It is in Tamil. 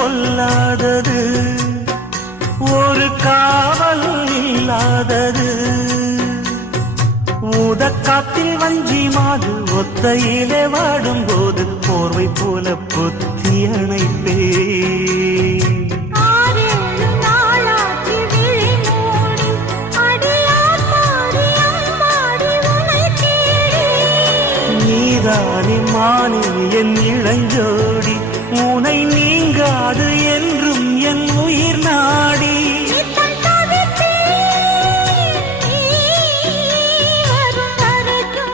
பொல்லாதது, ஒரு காவல் இல்லாதது. ஊதக்காத்தில் வஞ்சி மாது ஒத்தையிலே வாடும்போது போர்வை போல பொத்தி அணைப்பே. நீதானே மானே என் இளஞ்சோடி, உனை நீங்காது என்றும் என் உயிர் நாடி.